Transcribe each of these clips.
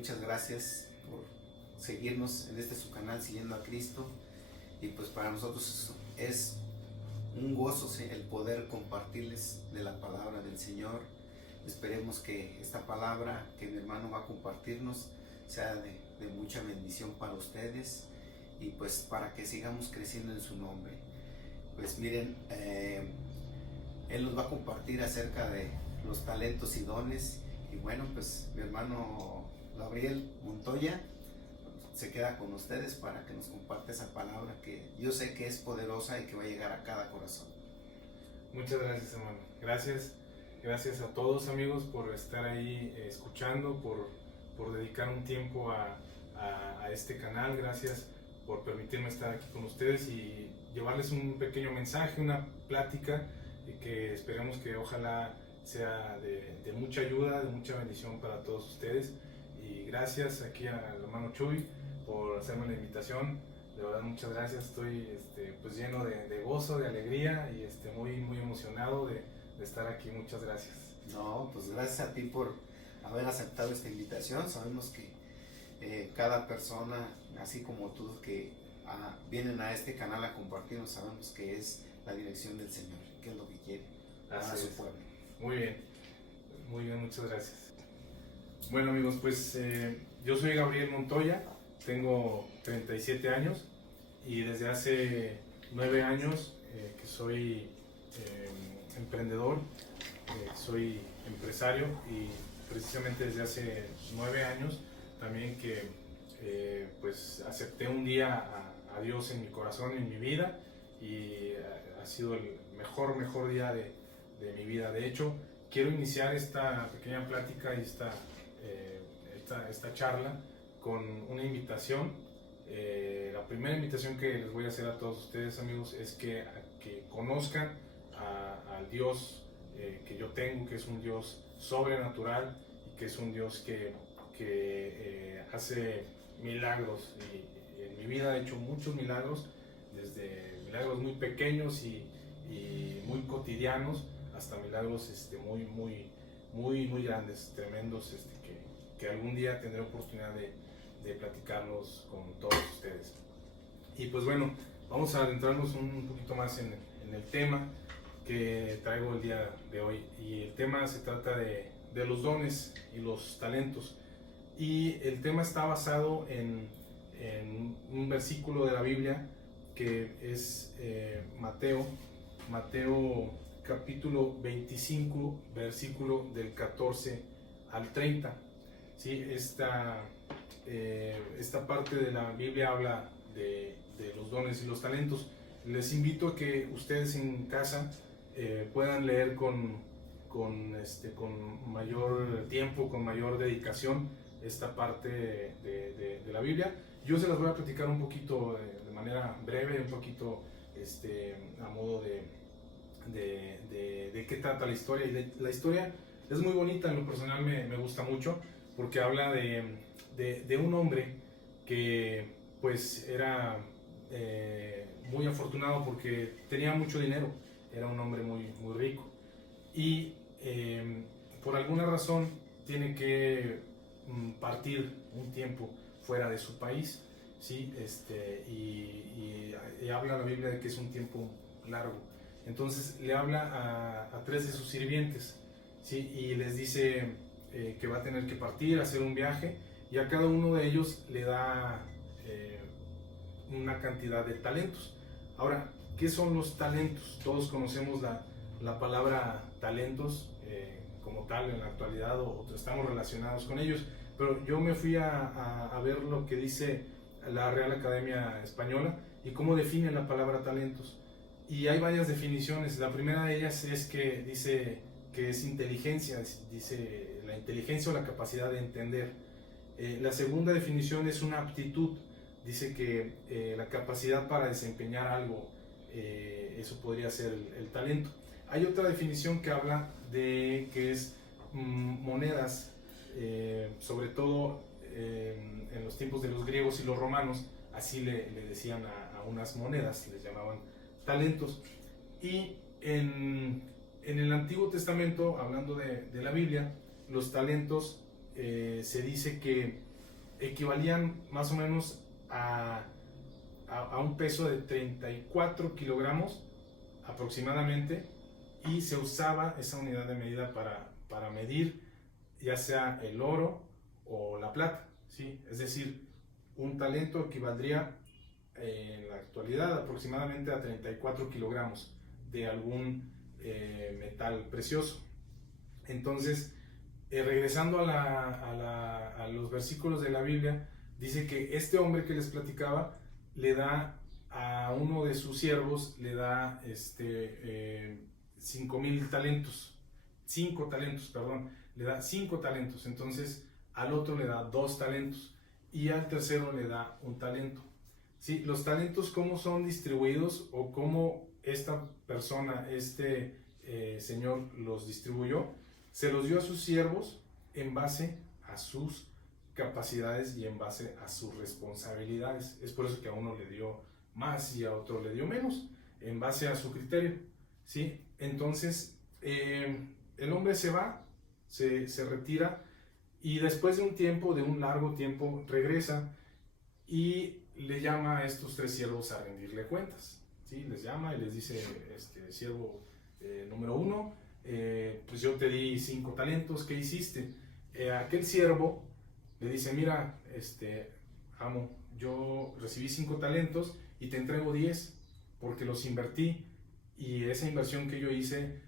muchas gracias por seguirnos en este su canal Siguiendo a Cristo. Y pues para nosotros es un gozo, ¿sí?, el poder compartirles de la palabra del Señor. Esperemos que esta palabra que mi hermano va a compartirnos sea de mucha bendición para ustedes y pues para que sigamos creciendo en su nombre. Pues miren, él nos va a compartir acerca de los talentos y dones. Y bueno, pues mi hermano Gabriel Montoya se queda con ustedes para que nos comparte esa palabra que yo sé que es poderosa y que va a llegar a cada corazón. Muchas gracias, hermano. Gracias a todos, amigos, por estar ahí escuchando, por dedicar un tiempo a este canal. Gracias por permitirme estar aquí con ustedes y llevarles un pequeño mensaje, una plática que esperemos que ojalá sea de mucha ayuda, de mucha bendición para todos ustedes. Y gracias aquí al hermano Chuy por hacerme la invitación. De verdad, muchas gracias. Estoy pues lleno de gozo, de alegría y muy emocionado de estar aquí. Muchas gracias. No, pues gracias a ti por haber aceptado esta invitación. Sabemos que cada persona, así como tú, que vienen a este canal a compartirnos, sabemos que es la dirección del Señor, que es lo que quiere para su pueblo. Muy bien, muchas gracias. Bueno, amigos, pues yo soy Gabriel Montoya, tengo 37 años y desde hace 9 años que soy emprendedor, soy empresario, y precisamente desde hace 9 años también que pues acepté un día a Dios en mi corazón, en mi vida, y ha sido el mejor día de mi vida. De hecho, quiero iniciar esta pequeña plática y esta charla con una invitación. La primera invitación que les voy a hacer a todos ustedes, amigos, es que conozcan al Dios que yo tengo, que es un Dios sobrenatural y que es un Dios que hace milagros. Y en mi vida he hecho muchos milagros, desde milagros muy pequeños y muy cotidianos hasta milagros muy grandes, tremendos, que algún día tendré oportunidad de platicarlos con todos ustedes. Y pues bueno, vamos a adentrarnos un poquito más en el tema que traigo el día de hoy. Y el tema se trata de los dones y los talentos. Y el tema está basado en un versículo de la Biblia que es Mateo capítulo 25, versículo del 14 al 30. ¿Sí? Esta parte de la Biblia habla de los dones y los talentos. Les invito a que ustedes en casa puedan leer con mayor tiempo, con mayor dedicación esta parte de la Biblia. Yo se las voy a platicar un poquito de manera breve, un poquito a modo de qué trata la historia. Y la historia es muy bonita, en lo personal me gusta mucho, porque habla de un hombre que pues era muy afortunado porque tenía mucho dinero, era un hombre muy rico, y por alguna razón tiene que partir un tiempo fuera de su país, ¿sí? Y habla la Biblia de que es un tiempo largo. Entonces le habla a 3 de sus sirvientes, ¿sí? Y les dice que va a tener que partir, hacer un viaje, y a cada uno de ellos le da una cantidad de talentos. Ahora, ¿qué son los talentos? Todos conocemos la palabra talentos como tal en la actualidad, o estamos relacionados con ellos, pero yo me fui a ver lo que dice la Real Academia Española y cómo define la palabra talentos. Y hay varias definiciones. La primera de ellas es que dice que es inteligencia, dice la inteligencia o la capacidad de entender. La segunda definición es una aptitud, dice que la capacidad para desempeñar algo, eso podría ser el talento. Hay otra definición que habla de que es monedas, sobre todo en los tiempos de los griegos y los romanos, así le decían a unas monedas, les llamaban talentos. Y en el Antiguo Testamento, hablando de la Biblia, los talentos se dice que equivalían más o menos a un peso de 34 kilogramos aproximadamente, y se usaba esa unidad de medida para medir ya sea el oro o la plata, ¿sí? Es decir, un talento equivaldría en la actualidad aproximadamente a 34 kilogramos de algún metal precioso. Entonces, regresando a los versículos de la Biblia, dice que este hombre que les platicaba le da a uno de sus siervos, le da 5,000 talentos, 5 talentos, perdón, le da 5 talentos. Entonces al otro le da 2 talentos y al tercero le da 1 talento. ¿Sí? Los talentos, ¿cómo son distribuidos o cómo esta persona, señor los distribuyó? Se los dio a sus siervos en base a sus capacidades y en base a sus responsabilidades. Es por eso que a uno le dio más y a otro le dio menos, en base a su criterio, ¿sí? Entonces, el hombre se va, se retira, y después de un tiempo, de un largo tiempo, regresa y le llama a estos 3 siervos a rendirle cuentas, ¿sí? Les llama y les dice, siervo número 1, pues yo te di 5 talentos, ¿qué hiciste? Aquel siervo le dice, mira, amo, yo recibí 5 talentos y te entrego 10 porque los invertí, y esa inversión que yo hice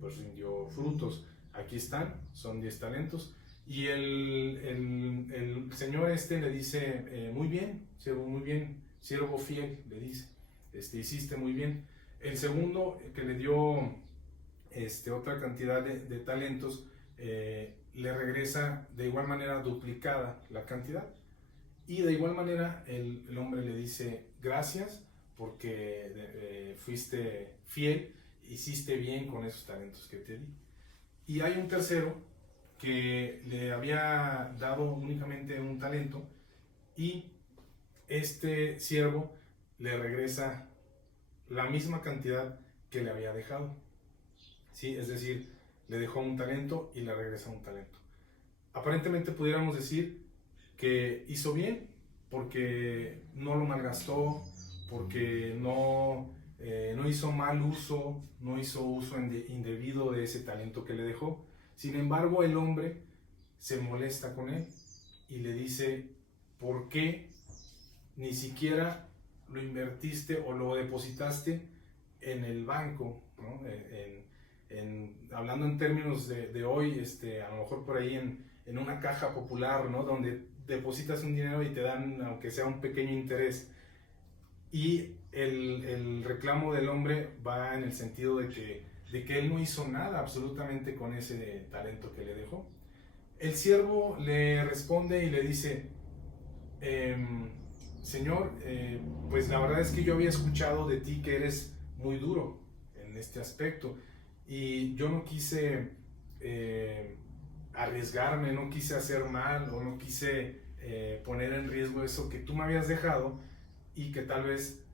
pues rindió frutos. Aquí están, son 10 talentos. Y el señor le dice, muy bien, siervo fiel, le dice, hiciste muy bien. El segundo, que le dio otra cantidad de talentos, le regresa de igual manera duplicada la cantidad, y de igual manera el hombre le dice, gracias porque fuiste fiel, hiciste bien con esos talentos que te di. Y hay un tercero que le había dado únicamente 1 talento, y este siervo le regresa la misma cantidad que le había dejado, ¿sí? Es decir, le dejó 1 talento y le regresa 1 talento. Aparentemente pudiéramos decir que hizo bien porque no lo malgastó, porque no hizo mal uso, no hizo uso indebido de ese talento que le dejó. Sin embargo, el hombre se molesta con él y le dice, ¿por qué ni siquiera lo invertiste o lo depositaste en el banco, ¿no? Hablando en términos de hoy, a lo mejor por ahí en una caja popular, ¿no? Donde depositas un dinero y te dan, aunque sea un pequeño interés. Y el reclamo del hombre va en el sentido de que él no hizo nada absolutamente con ese talento que le dejó. El siervo le responde y le dice, Señor, pues la verdad es que yo había escuchado de ti que eres muy duro en este aspecto, y yo no quise arriesgarme, no quise hacer mal, o no quise poner en riesgo eso que tú me habías dejado, y que tal vez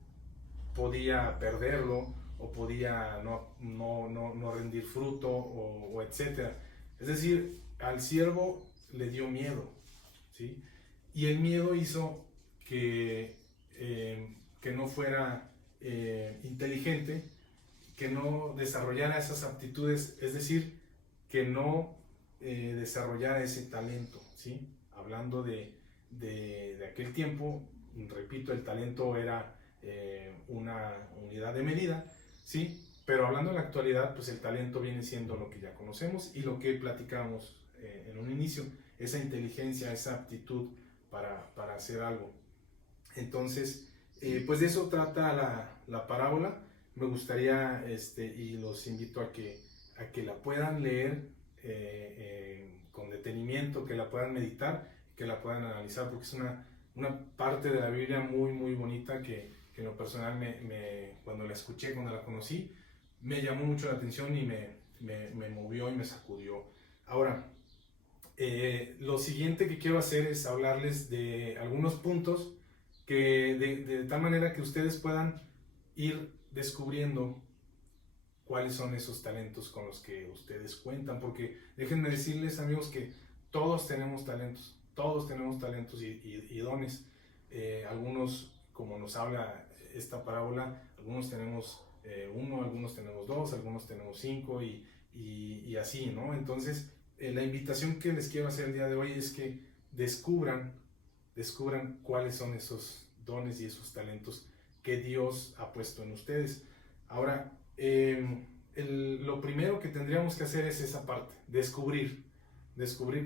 podía perderlo o podía no rendir fruto o etcétera. Es decir, al siervo le dio miedo, ¿sí? Y el miedo hizo que no fuera inteligente, que no desarrollara esas aptitudes, es decir, que no desarrollara ese talento, ¿sí? Hablando de aquel tiempo, repito, el talento era una unidad de medida, ¿sí? Pero hablando en la actualidad, pues el talento viene siendo lo que ya conocemos y lo que platicamos en un inicio, esa inteligencia, esa aptitud para hacer algo. Entonces, pues de eso trata la parábola. Me gustaría, y los invito a que la puedan leer con detenimiento, que la puedan meditar, que la puedan analizar, porque es una parte de la Biblia muy, muy bonita que en lo personal cuando la escuché, cuando la conocí, me llamó mucho la atención y me movió y me sacudió. Ahora, lo siguiente que quiero hacer es hablarles de algunos puntos que de tal manera que ustedes puedan ir descubriendo cuáles son esos talentos con los que ustedes cuentan, porque déjenme decirles, amigos, que todos tenemos talentos, todos tenemos talentos y dones. Algunos, como nos habla esta parábola, algunos tenemos uno, algunos tenemos dos, algunos tenemos cinco y así, ¿no? Entonces, la invitación que les quiero hacer el día de hoy es que descubran cuáles son esos dones y esos talentos que Dios ha puesto en ustedes. Ahora, lo primero que tendríamos que hacer es esa parte, descubrir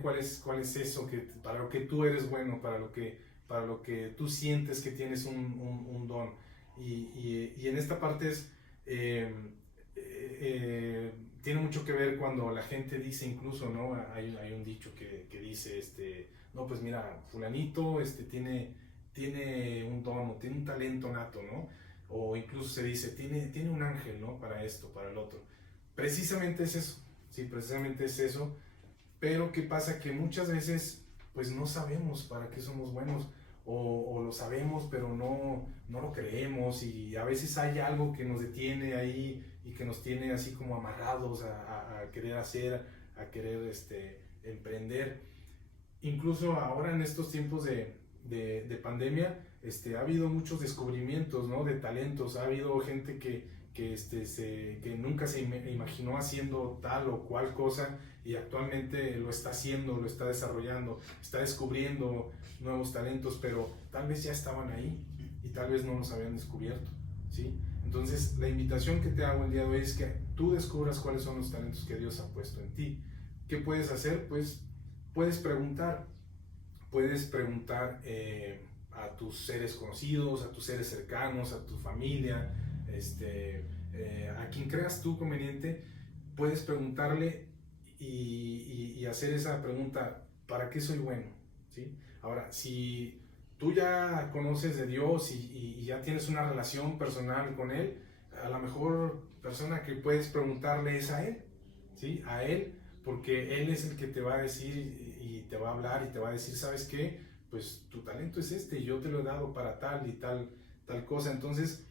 cuál es eso para lo que tú eres bueno, para lo que tú sientes que tienes un don. Y en esta parte tiene mucho que ver cuando la gente dice, incluso, ¿no? Hay un dicho que dice, no, pues mira, fulanito tiene un don o tiene un talento nato, ¿no? O incluso se dice, tiene un ángel, ¿no? Para esto, para el otro. Precisamente es eso, sí, precisamente es eso. Pero ¿qué pasa? Que muchas veces pues no sabemos para qué somos buenos, o lo sabemos pero no lo creemos, y a veces hay algo que nos detiene ahí y que nos tiene así como amarrados a querer hacer, a querer emprender. Incluso ahora en estos tiempos de pandemia, ha habido muchos descubrimientos, ¿no? De talentos. Ha habido gente que nunca se imaginó haciendo tal o cual cosa, y actualmente lo está haciendo, lo está desarrollando, está descubriendo nuevos talentos, pero tal vez ya estaban ahí y tal vez no los habían descubierto, ¿sí? Entonces, la invitación que te hago el día de hoy es que tú descubras cuáles son los talentos que Dios ha puesto en ti. ¿Qué puedes hacer? Pues puedes preguntar a tus seres conocidos, a tus seres cercanos, a tu familia, a quien creas tú conveniente. Puedes preguntarle y hacer esa pregunta: ¿para qué soy bueno? ¿Sí? Ahora, si tú ya conoces de Dios y ya tienes una relación personal con Él, a la mejor persona que puedes preguntarle es a Él, ¿sí? A Él, porque Él es el que te va a decir y te va a hablar y te va a decir, ¿sabes qué? Pues tu talento es y yo te lo he dado para tal y tal cosa. Entonces,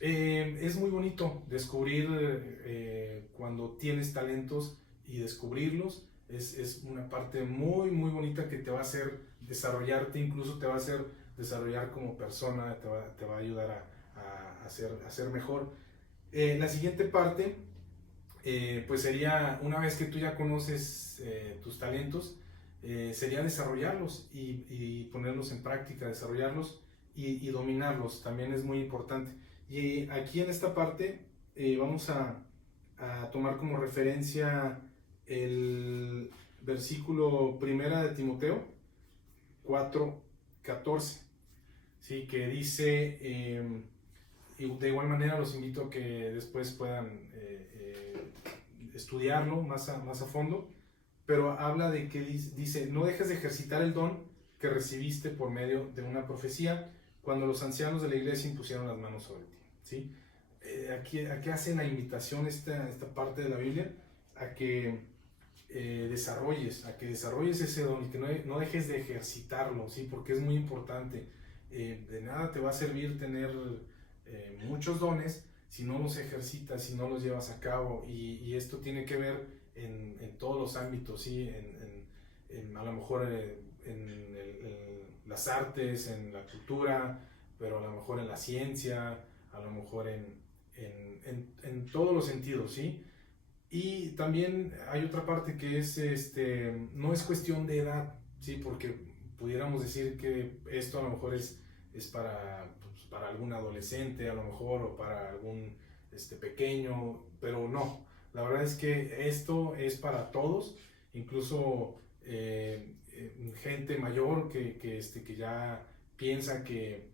es muy bonito descubrir cuando tienes talentos, y descubrirlos es una parte muy muy bonita que te va a hacer desarrollarte, incluso te va a hacer desarrollar como persona, te va a ayudar a ser mejor. La siguiente parte pues sería, una vez que tú ya conoces tus talentos, sería desarrollarlos y ponerlos en práctica, desarrollarlos y dominarlos. También es muy importante. Y aquí en esta parte vamos a tomar como referencia el versículo 1 de Timoteo 4:14, ¿sí? Que dice, y de igual manera los invito a que después puedan estudiarlo más a fondo, pero habla de que dice: no dejes de ejercitar el don que recibiste por medio de una profecía, cuando los ancianos de la iglesia impusieron las manos sobre ti, ¿sí? Aquí hace la invitación esta parte de la Biblia a que desarrolles ese don, y que no dejes de ejercitarlo, ¿sí? Porque es muy importante. De nada te va a servir tener muchos dones si no los ejercitas, si no los llevas a cabo, y esto tiene que ver en todos los ámbitos, ¿sí? A lo mejor en las artes, en la cultura, pero a lo mejor en la ciencia, a lo mejor en todos los sentidos, ¿sí? Y también hay otra parte que es, no es cuestión de edad, ¿sí? Porque pudiéramos decir que esto a lo mejor es para algún adolescente, a lo mejor, o para algún pequeño, pero no. La verdad es que esto es para todos, incluso gente mayor que ya piensa que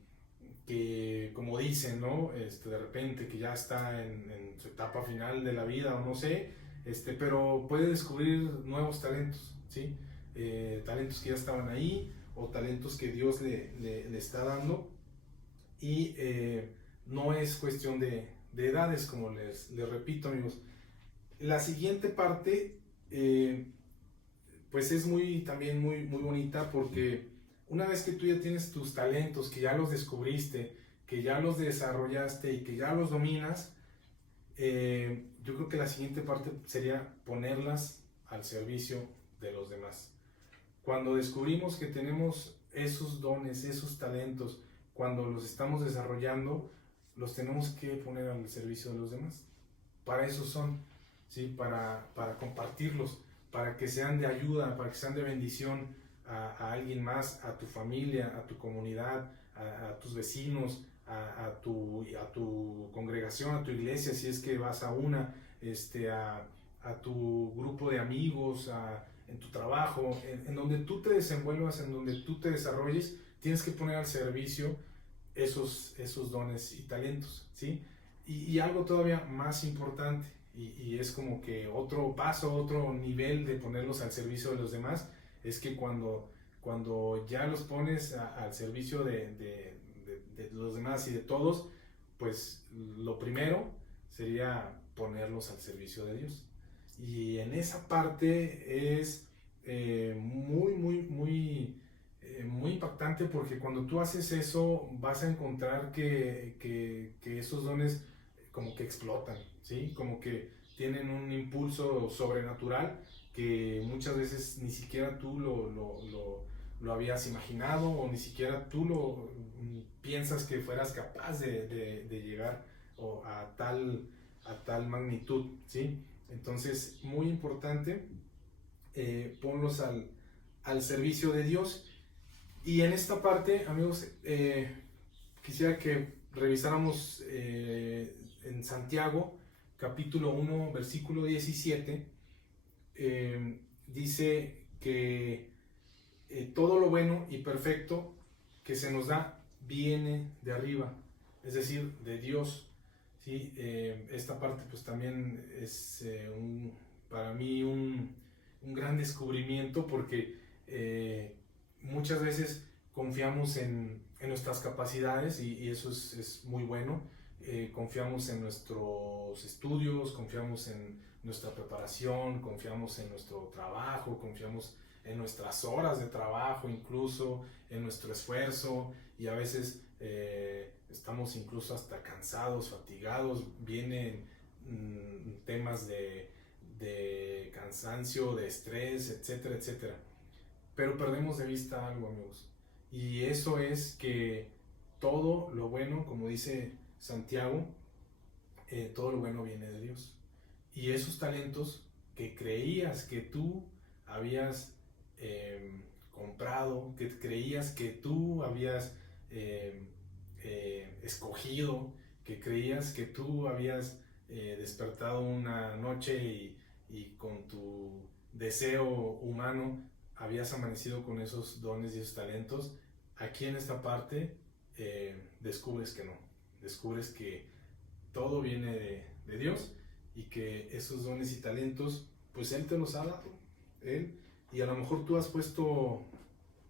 como dicen, ¿no? De repente que ya está en su etapa final de la vida, o no sé, pero puede descubrir nuevos talentos, ¿sí? Talentos que ya estaban ahí, o talentos que Dios le está dando, y no es cuestión de edades, como les repito, amigos. La siguiente parte pues es también muy bonita, porque una vez que tú ya tienes tus talentos, que ya los descubriste, que ya los desarrollaste y que ya los dominas, yo creo que la siguiente parte sería ponerlas al servicio de los demás. Cuando descubrimos que tenemos esos dones, esos talentos, cuando los estamos desarrollando, los tenemos que poner al servicio de los demás. Para eso son, ¿sí? Para compartirlos, para que sean de ayuda, para que sean de bendición a alguien más, a tu familia, a tu comunidad, a tus vecinos, a tu congregación, a tu iglesia, si es que vas a una, a tu grupo de amigos, en tu trabajo, en donde tú te desenvuelvas, en donde tú te desarrolles, tienes que poner al servicio esos dones y talentos, ¿sí? Y algo todavía más importante, y es como que otro paso, otro nivel de ponerlos al servicio de los demás, es que cuando ya los pones al servicio de los demás y de todos, pues lo primero sería ponerlos al servicio de Dios. Y en esa parte es muy impactante, porque cuando tú haces eso vas a encontrar que esos dones como que explotan, ¿sí? Como que tienen un impulso sobrenatural que muchas veces ni siquiera tú lo habías imaginado, o ni siquiera tú lo piensas que fueras capaz de llegar a tal magnitud, ¿sí? Entonces, muy importante, ponlos al servicio de Dios. Y en esta parte, amigos, quisiera que revisáramos en Santiago, capítulo 1, versículo 17, dice que todo lo bueno y perfecto que se nos da viene de arriba, es decir, de Dios, ¿sí? Esta parte pues también es para mí un gran descubrimiento, porque muchas veces confiamos en nuestras capacidades, y eso es muy bueno. Confiamos en nuestros estudios, confiamos en nuestra preparación, confiamos en nuestro trabajo, confiamos en nuestras horas de trabajo, incluso en nuestro esfuerzo, y a veces estamos incluso hasta cansados, fatigados, vienen temas de cansancio, de estrés, etcétera, etcétera. Pero perdemos de vista algo, amigos, y eso es que todo lo bueno, como dice Santiago, todo lo bueno viene de Dios. Y esos talentos que creías que tú habías comprado, que creías que tú habías escogido, que creías que tú habías despertado una noche y con tu deseo humano habías amanecido con esos dones y esos talentos, aquí en esta parte descubres que no, descubres que todo viene de Dios, y que esos dones y talentos pues Él te los ha dado, Él, y a lo mejor tú has puesto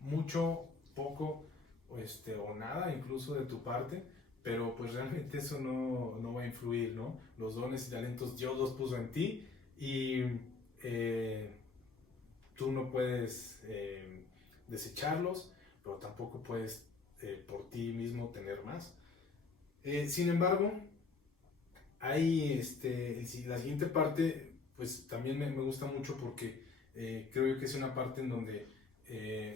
mucho, poco o nada incluso de tu parte, pero pues realmente eso no va a influir, ¿no? Los dones y talentos Dios los puso en ti, y tú no puedes desecharlos, pero tampoco puedes por ti mismo tener más. Sin embargo, hay la siguiente parte, pues también me gusta mucho, porque creo que es una parte en donde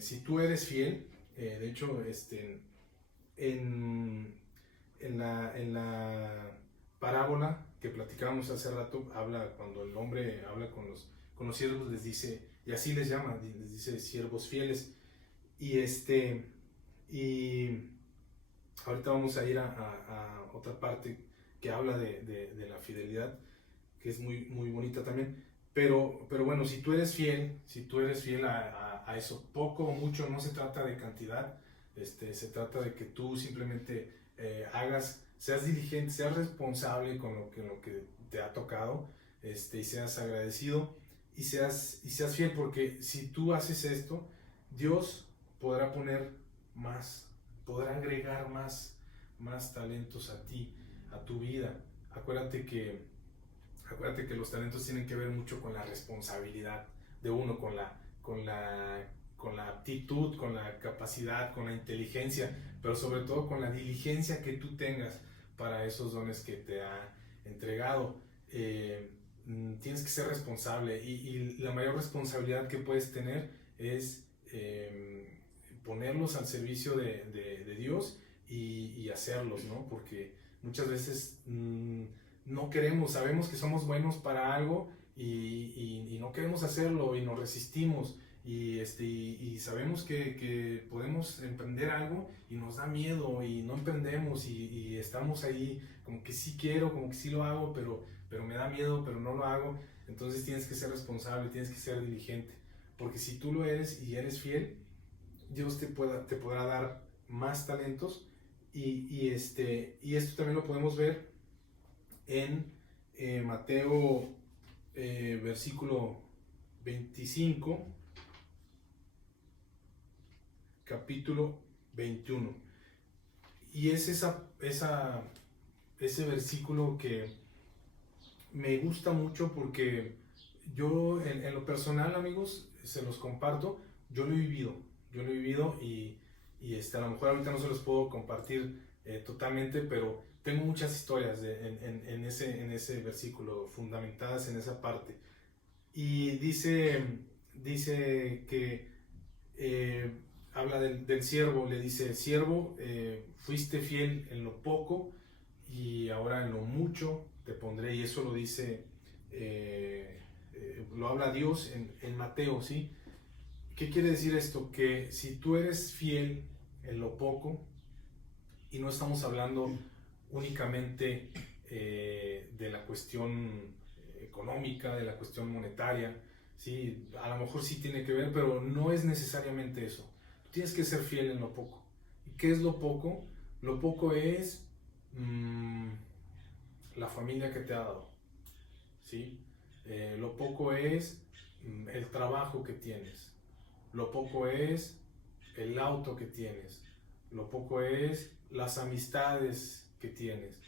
si tú eres fiel, de hecho, en la parábola que platicábamos hace rato, habla cuando el hombre habla con los siervos, les dice, y así les llama, les dice siervos fieles, y ahorita vamos a ir a otra parte que habla de la fidelidad, que es muy, muy bonita también. Pero bueno, si tú eres fiel a eso, poco o mucho, no se trata de cantidad, se trata de que tú simplemente seas diligente, seas responsable con lo que te ha tocado, y seas agradecido, y seas fiel, porque si tú haces esto, Dios podrá poner más, podrá agregar más talentos a ti, a tu vida. Acuérdate que los talentos tienen que ver mucho con la responsabilidad de uno, con la aptitud, con la capacidad, con la inteligencia, pero sobre todo con la diligencia que tú tengas para esos dones que te ha entregado. Tienes que ser responsable, y la mayor responsabilidad que puedes tener es ponerlos al servicio de Dios y hacerlos, ¿no? Porque muchas veces no queremos, sabemos que somos buenos para algo y no queremos hacerlo y nos resistimos y sabemos que podemos emprender algo y nos da miedo y no emprendemos y estamos ahí como que sí quiero, como que sí lo hago, pero me da miedo, pero no lo hago. Entonces tienes que ser responsable, tienes que ser diligente, porque si tú lo eres y eres fiel, Dios te podrá dar más talentos y esto también lo podemos ver en Mateo versículo 25, capítulo 21. Y es ese versículo que me gusta mucho porque yo en lo personal, amigos, se los comparto, yo lo he vivido y a lo mejor ahorita no se los puedo compartir totalmente, pero tengo muchas historias en ese versículo, fundamentadas en esa parte. Y dice que habla del siervo, le dice: siervo, fuiste fiel en lo poco y ahora en lo mucho te pondré. Y eso lo dice, lo habla Dios en Mateo, ¿sí? ¿Qué quiere decir esto? Que si tú eres fiel en lo poco, y no estamos hablando únicamente de la cuestión económica, de la cuestión monetaria, ¿sí? A lo mejor sí tiene que ver, pero no es necesariamente eso. Tienes que ser fiel en lo poco. ¿Y qué es lo poco? Lo poco es la familia que te ha dado, ¿sí? Lo poco es el trabajo que tienes. Lo poco es el auto que tienes. Lo poco es las amistades que tienes.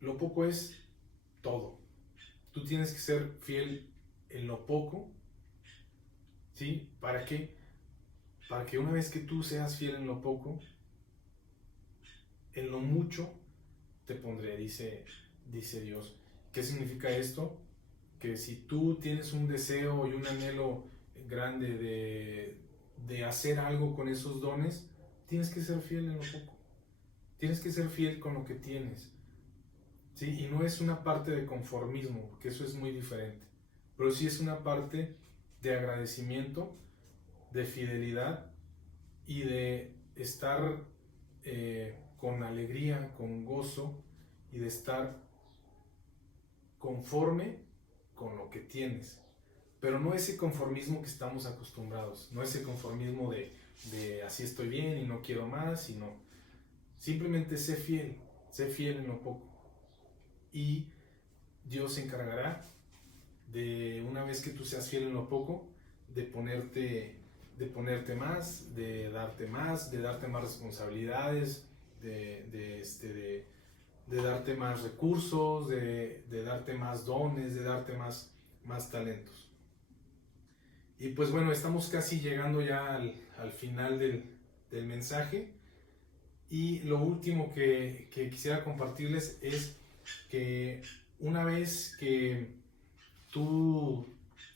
Lo poco es todo. Tú tienes que ser fiel en lo poco, ¿sí? ¿Para qué? Para que una vez que tú seas fiel en lo poco, en lo mucho te pondré, dice Dios. ¿Qué significa esto? Que si tú tienes un deseo y un anhelo grande de hacer algo con esos dones, tienes que ser fiel en lo poco. Tienes que ser fiel con lo que tienes, ¿sí? Y no es una parte de conformismo, porque eso es muy diferente, pero sí es una parte de agradecimiento, de fidelidad y de estar con alegría, con gozo, y de estar conforme con lo que tienes. Pero no ese conformismo que estamos acostumbrados, no ese conformismo de así estoy bien y no quiero más, sino simplemente sé fiel en lo poco. Y Dios se encargará de, una vez que tú seas fiel en lo poco, de ponerte más, de darte más responsabilidades, de darte más recursos, de darte más dones, de darte más talentos. Y pues bueno, estamos casi llegando ya al final del mensaje, y lo último que quisiera compartirles es que una vez que tú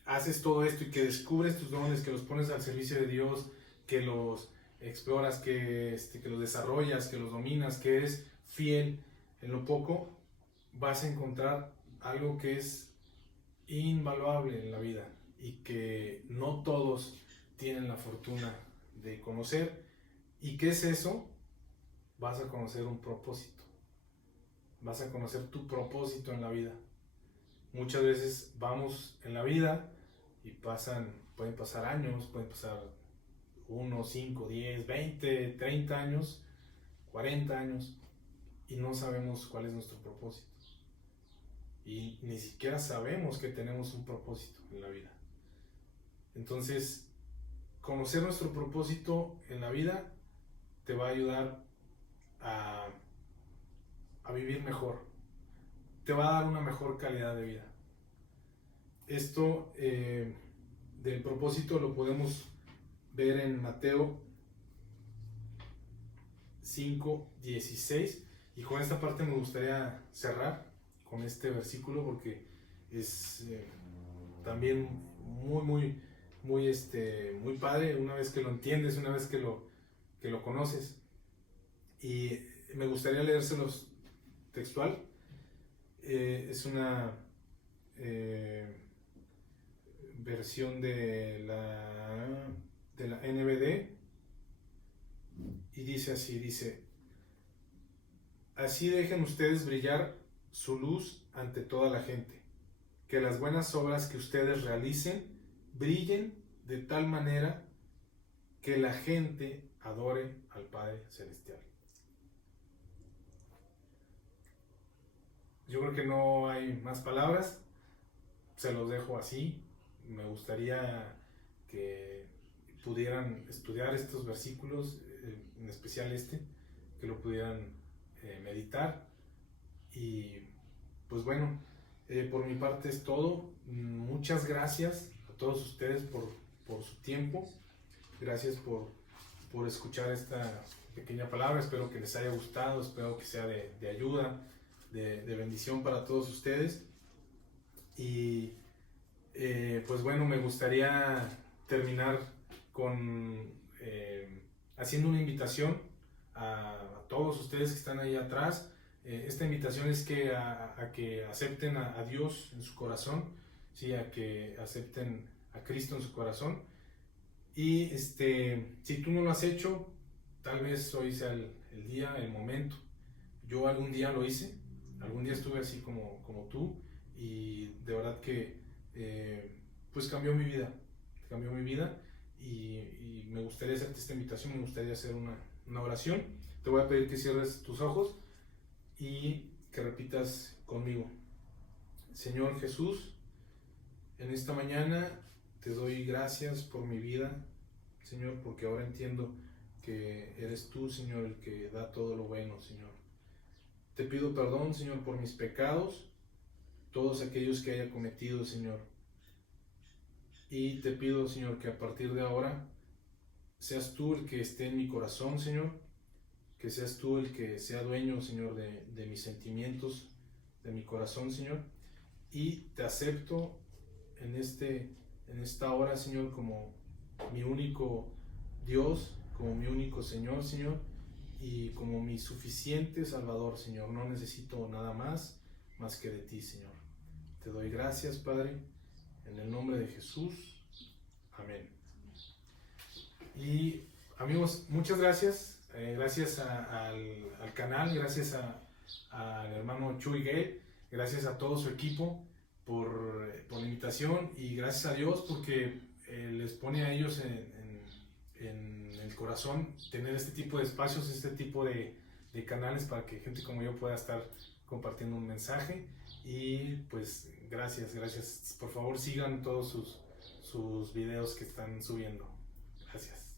haces todo esto y que descubres tus dones, que los pones al servicio de Dios, que los exploras, que los desarrollas, que los dominas, que eres fiel en lo poco, vas a encontrar algo que es invaluable en la vida y que no todos tienen la fortuna de conocer. ¿Y qué es eso? Vas a conocer un propósito. Vas a conocer tu propósito en la vida. Muchas veces vamos en la vida y pueden pasar años, pueden pasar 1, 5, 10, 20, 30 años, 40 años, y no sabemos cuál es nuestro propósito. Y ni siquiera sabemos que tenemos un propósito en la vida. Entonces, conocer nuestro propósito en la vida te va a ayudar a vivir mejor. Te va a dar una mejor calidad de vida. Esto del propósito lo podemos ver en Mateo 5:16, y con esta parte me gustaría cerrar con este versículo porque es también muy muy padre una vez que lo entiendes, una vez que lo conoces. Y me gustaría leérselos textual. Es una versión de la NBD y dice así, dice: así dejen ustedes brillar su luz ante toda la gente, que las buenas obras que ustedes realicen brillen de tal manera que la gente adore al Padre Celestial. Yo creo que no hay más palabras, se los dejo así. Me gustaría que pudieran estudiar estos versículos, en especial que lo pudieran meditar. Y pues bueno, por mi parte es todo. Muchas gracias a todos ustedes por su tiempo. Gracias por escuchar esta pequeña palabra. Espero que les haya gustado, espero que sea de ayuda, de bendición para todos ustedes. Y pues bueno, me gustaría terminar con haciendo una invitación a todos ustedes que están ahí atrás. Esta invitación es que a que acepten a Dios en su corazón, ¿sí? A que acepten a Cristo en su corazón. Y si tú no lo has hecho, tal vez hoy sea el día, el momento. Yo algún día lo hice, algún día estuve así como tú, y de verdad que pues cambió mi vida y me gustaría hacerte esta invitación, me gustaría hacer una oración. Te voy a pedir que cierres tus ojos y que repitas conmigo. Señor Jesús, en esta mañana te doy gracias por mi vida, Señor, porque ahora entiendo que eres tú, Señor, el que da todo lo bueno, Señor. Te pido perdón, Señor, por mis pecados, todos aquellos que haya cometido, Señor. Y te pido, Señor, que a partir de ahora seas tú el que esté en mi corazón, Señor, que seas tú el que sea dueño, Señor, de mis sentimientos, de mi corazón, Señor. Y te acepto en esta hora, Señor, como mi único Dios, como mi único Señor, Señor, y como mi suficiente Salvador, Señor. No necesito nada más que de ti, Señor. Te doy gracias, Padre, en el nombre de Jesús. Amén. Y amigos, muchas gracias. Gracias al canal, gracias al hermano Chuy Gay, gracias a todo su equipo por la invitación, y gracias a Dios porque les pone a ellos en el corazón tener este tipo de espacios, este tipo de canales para que gente como yo pueda estar compartiendo un mensaje. Y pues gracias. Por favor, sigan todos sus videos que están subiendo. Gracias.